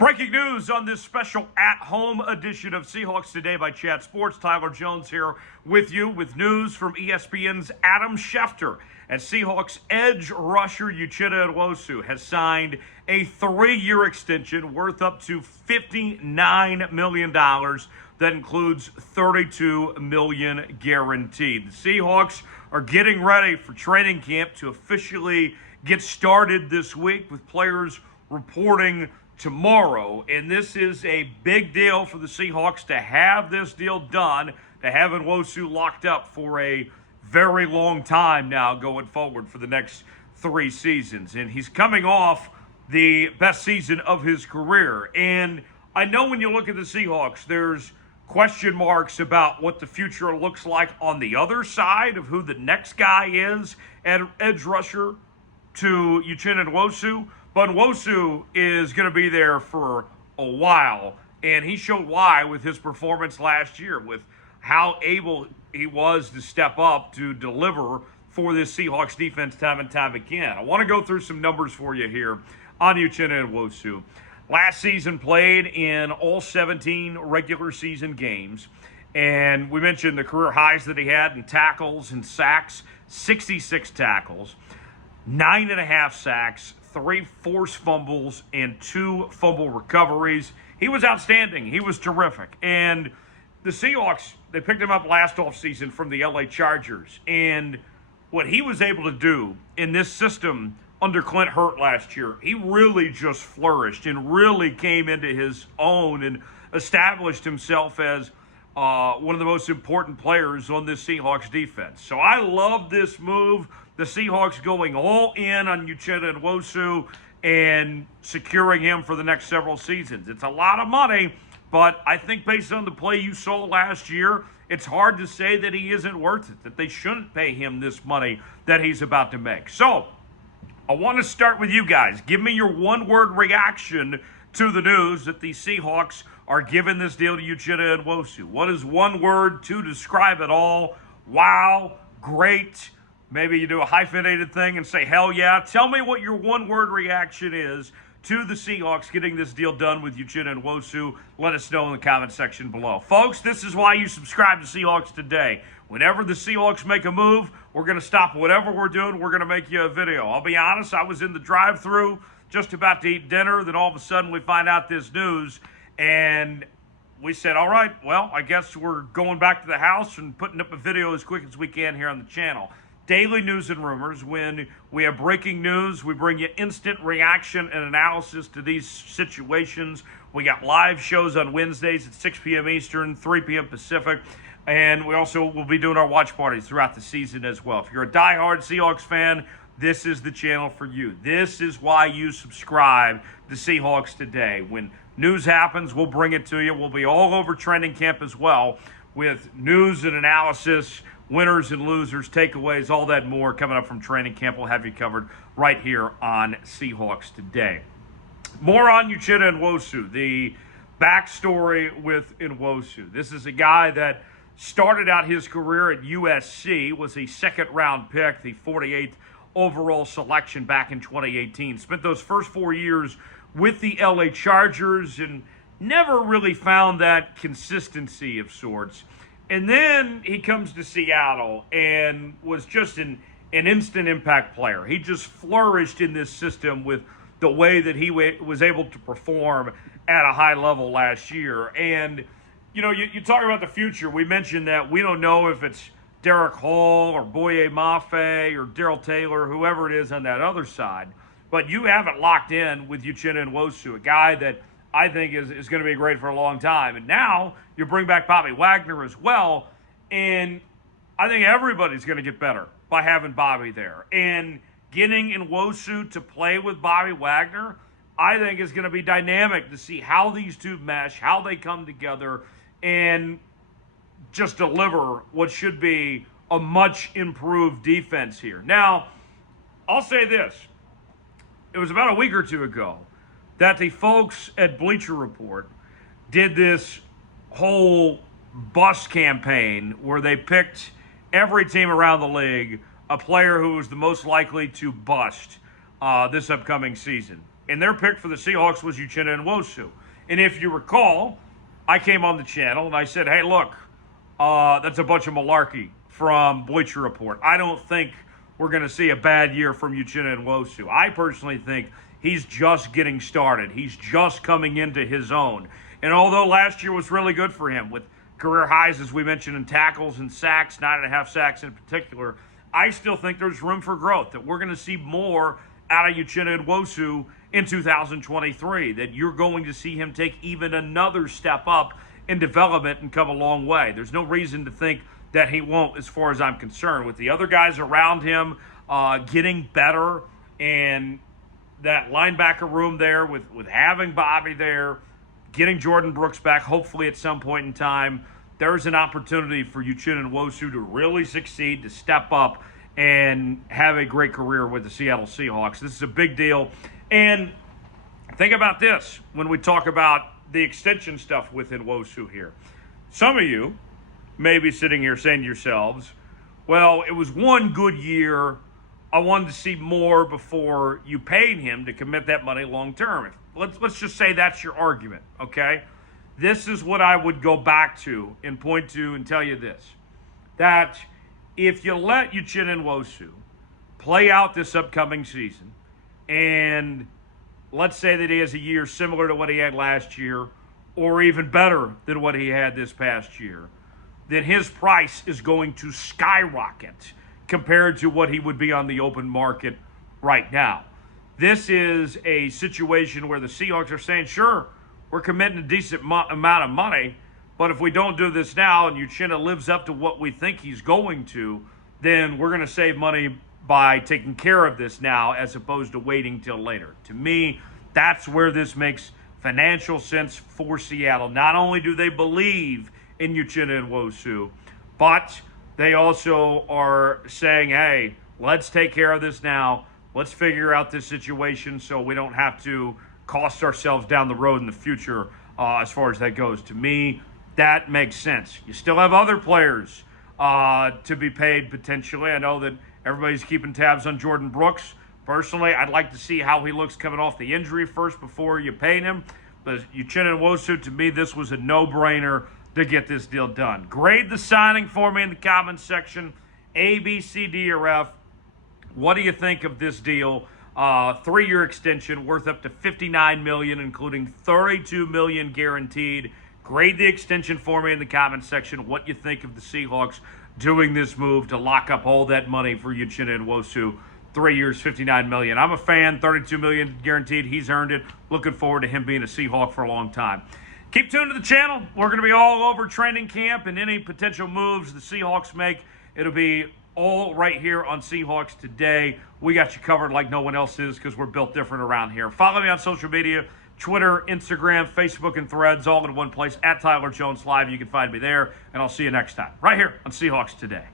Breaking news on this special at-home edition of Seahawks Today by Chat Sports. Tyler Jones here with you with news from ESPN's Adam Schefter. As Seahawks edge rusher Uchenna Nwosu has signed a 3-year extension worth up to $59 million. That includes $32 million guaranteed. The Seahawks are getting ready for training camp to officially get started this week with players reporting tomorrow, and this is a big deal for the Seahawks to have this deal done, to have Nwosu locked up for a very long time now going forward for the next 3 seasons. And he's coming off the best season of his career. And I know when you look at the Seahawks, there's question marks about what the future looks like on the other side of who the next guy is at edge rusher to Uchenna Nwosu. But Nwosu is going to be there for a while, and he showed why with his performance last year, with how able he was to step up to deliver for this Seahawks defense time and time again. I want to go through some numbers for you here on Uchenna Nwosu. Last season played in all 17 regular season games, and we mentioned the career highs that he had in tackles and sacks, 66 tackles, 9.5 sacks, 3 forced fumbles, and 2 fumble recoveries. He was outstanding. He was terrific. And the Seahawks, they picked him up last offseason from the LA Chargers. And what he was able to do in this system under Clint Hurt last year, he really just flourished and really came into his own and established himself as one of the most important players on this Seahawks defense. So I love this move. The Seahawks going all in on Uchenna Nwosu and securing him for the next several seasons. It's a lot of money, but I think based on the play you saw last year, it's hard to say that he isn't worth it, that they shouldn't pay him this money that he's about to make. So I want to start with you guys. Give me your one-word reaction to the news that the Seahawks are giving this deal to Uchenna Nwosu. What is one word to describe it all? Wow, great. Maybe you do a hyphenated thing and say, hell yeah. Tell me what your one-word reaction is to the Seahawks getting this deal done with Uchenna Nwosu. Let us know in the comment section below. Folks, this is why you subscribe to Seahawks Today. Whenever the Seahawks make a move, we're going to stop whatever we're doing. We're going to make you a video. I'll be honest, I was in the drive-thru just about to eat dinner. Then all of a sudden we find out this news. And we said, all right, well, I guess we're going back to the house and putting up a video as quick as we can here on the channel. Daily news and rumors. When we have breaking news, we bring you instant reaction and analysis to these situations. We got live shows on Wednesdays at 6 p.m. Eastern, 3 p.m. Pacific. And we also will be doing our watch parties throughout the season as well. If you're a diehard Seahawks fan, this is the channel for you. This is why you subscribe to Seahawks Today. When news happens, we'll bring it to you. We'll be all over training camp as well with news and analysis, winners and losers, takeaways, all that more coming up from training camp. We'll have you covered right here on Seahawks Today. More on Uchenna Nwosu, the backstory with Nwosu. This is a guy that started out his career at USC, was a second-round pick, the 48th overall selection back in 2018. Spent those first 4 years with the LA Chargers and never really found that consistency of sorts. And then he comes to Seattle and was just an instant impact player. He just flourished in this system with the way that he was able to perform at a high level last year. And, you know, you talk about the future. We mentioned that we don't know if it's Derek Hall or Boye Mafe or Daryl Taylor, whoever it is on that other side. But you have it locked in with Uchenna Nwosu, a guy that I think is going to be great for a long time. And now you bring back Bobby Wagner as well, and I think everybody's going to get better by having Bobby there. And getting Nwosu to play with Bobby Wagner, I think is going to be dynamic to see how these two mesh, how they come together, and just deliver what should be a much improved defense here. Now, I'll say this. It was about a week or two ago that the folks at Bleacher Report did this whole bust campaign where they picked every team around the league a player who was the most likely to bust this upcoming season. and their pick for the Seahawks was Uchenna Nwosu. And if you recall, I came on the channel and I said, hey, look, that's a bunch of malarkey from Bleacher Report. I don't think we're going to see a bad year from Uchenna Nwosu. I personally think he's just getting started. He's just coming into his own. And although last year was really good for him with career highs, as we mentioned, in tackles and sacks, 9.5 sacks in particular, I still think there's room for growth, that we're going to see more out of Uchenna Nwosu in 2023, that you're going to see him take even another step up in development and come a long way. There's no reason to think that he won't, as far as I'm concerned. With the other guys around him getting better, and that linebacker room there with having Bobby there, getting Jordan Brooks back, hopefully at some point in time, there's an opportunity for Uchenna Nwosu to really succeed, to step up, and have a great career with the Seattle Seahawks. This is a big deal. And think about this when we talk about the extension stuff with Nwosu here. Some of you may be sitting here saying to yourselves, well, it was one good year. I wanted to see more before you paid him to commit that money long term. Let's just say that's your argument, okay? This is what I would go back to and point to and tell you this, that if you let Uchenna Nwosu play out this upcoming season, and let's say that he has a year similar to what he had last year, or even better than what he had this past year, then his price is going to skyrocket compared to what he would be on the open market right now. This is a situation where the Seahawks are saying, sure, we're committing a decent amount of money, but if we don't do this now and Uchenna lives up to what we think he's going to, then we're going to save money by taking care of this now as opposed to waiting till later. To me, that's where this makes financial sense for Seattle. Not only do they believe in Uchenna Nwosu, but they also are saying, hey, let's take care of this now. Let's figure out this situation so we don't have to cost ourselves down the road in the future as far as that goes. To me, that makes sense. You still have other players to be paid potentially. I know that everybody's keeping tabs on Jordan Brooks. Personally, I'd like to see how he looks coming off the injury first before you pay him. But Uchenna Nwosu, to me, this was a no-brainer to get this deal done. Grade the signing for me in the comments section. A, B, C, D, or F. What do you think of this deal? 3-year extension worth up to $59 million, including $32 million guaranteed. Grade the extension for me in the comments section. What you think of the Seahawks doing this move to lock up all that money for Uchenna Nwosu? 3 years, $59 million. I'm a fan. $32 million guaranteed. He's earned it. Looking forward to him being a Seahawk for a long time. Keep tuned to the channel. We're going to be all over training camp and any potential moves the Seahawks make. It'll be all right here on Seahawks Today. We got you covered like no one else is because we're built different around here. Follow me on social media, Twitter, Instagram, Facebook, and Threads, all in one place, at Tyler Jones Live. You can find me there, and I'll see you next time, right here on Seahawks Today.